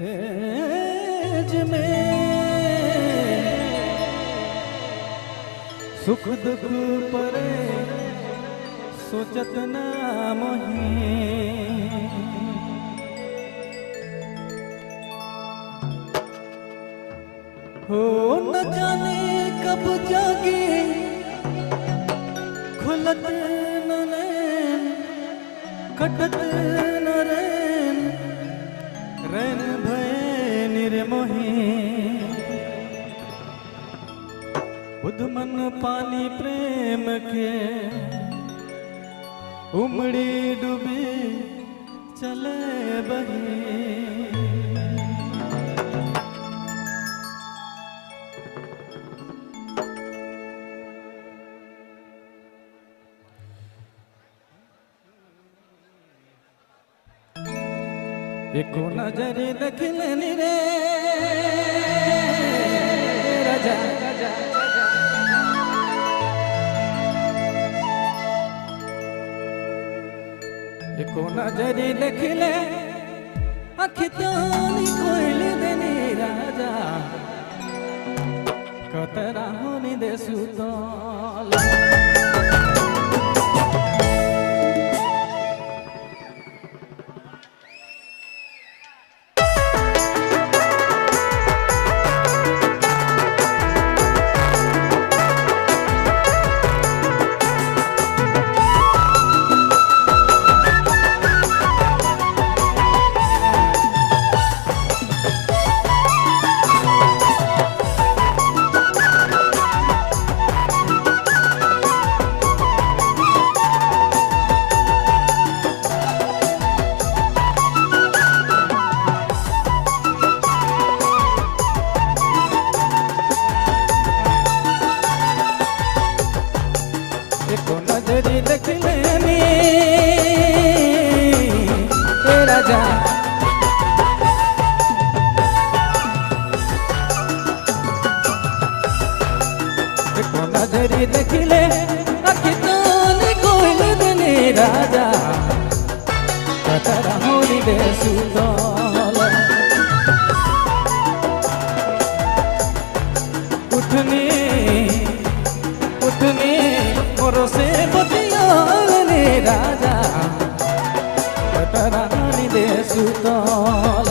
says में सुख दुख परे सोचत ना मोहे हो न जाने कब जागे खुलत न नैन कटत न रैन रैन भय निर्मोही बुध मन पानी प्रेम के उमड़ी डूबी चले बही एको नजरे देख लेनी रे राजा एको नजरे देख ले अखितानी कोइल देनी राजा कतरा होनी दे सुतल देख लेनी राजा एको नजरी देख ले अखितानी कोइल देनी राजा कतरा होनी दे सुतल उठनी उठनी मोरो से बतियाले राजा कतरा होनी दे सुतल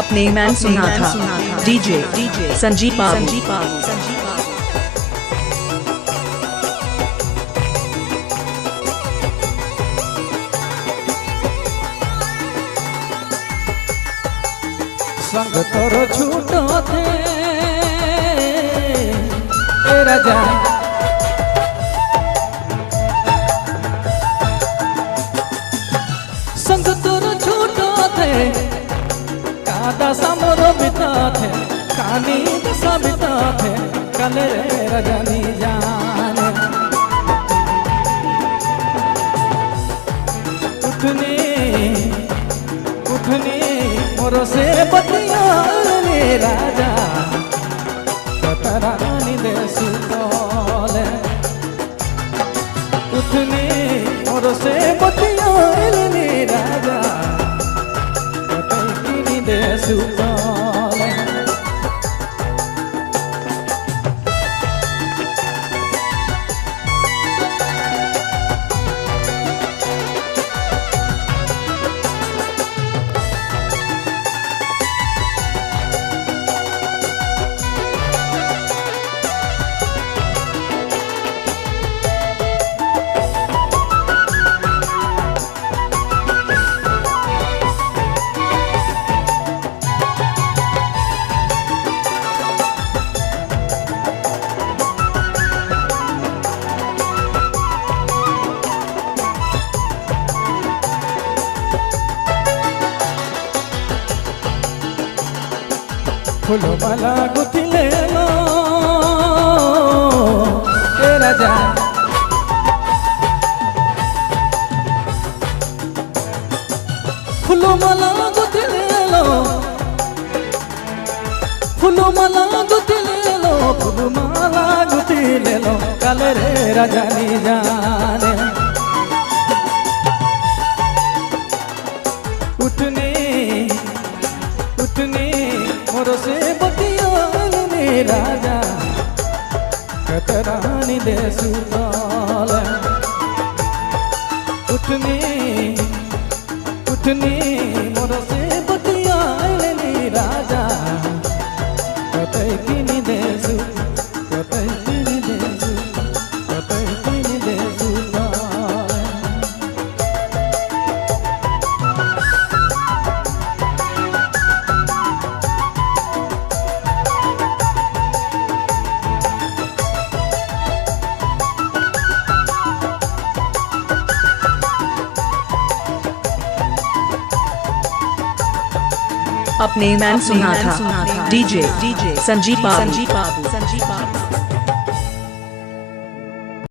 अपने मैन सुना था डीजे संजीव बाबू संग तोरो छूटो थे राजा संग तोरो छूटो थे दशा मोरो बिता थे कानी दशा बिता थे कल रे रजनी जान उठनी उठनी मोरो से बतियाले राजा कतरा होनी दे सुतल उठनी मोरो से बतियाले राजा दे सुतल फूलो माला गुथी ले लो ए राजा फूलो माला गुथी ले लो फूलो माला गुथी ले लो फूलो माला गुथी ले लो काले रे राजा नी जाने उठने उठने मोरो से बतियाने राजा कतरानी दे सुताल उठने उठने मोरो से बतियाने राजा कतई किनी दे सु कतई किनी दे सु कतई किनी दे सुताल अपने मैन सुना था डीजे संजीव बाबू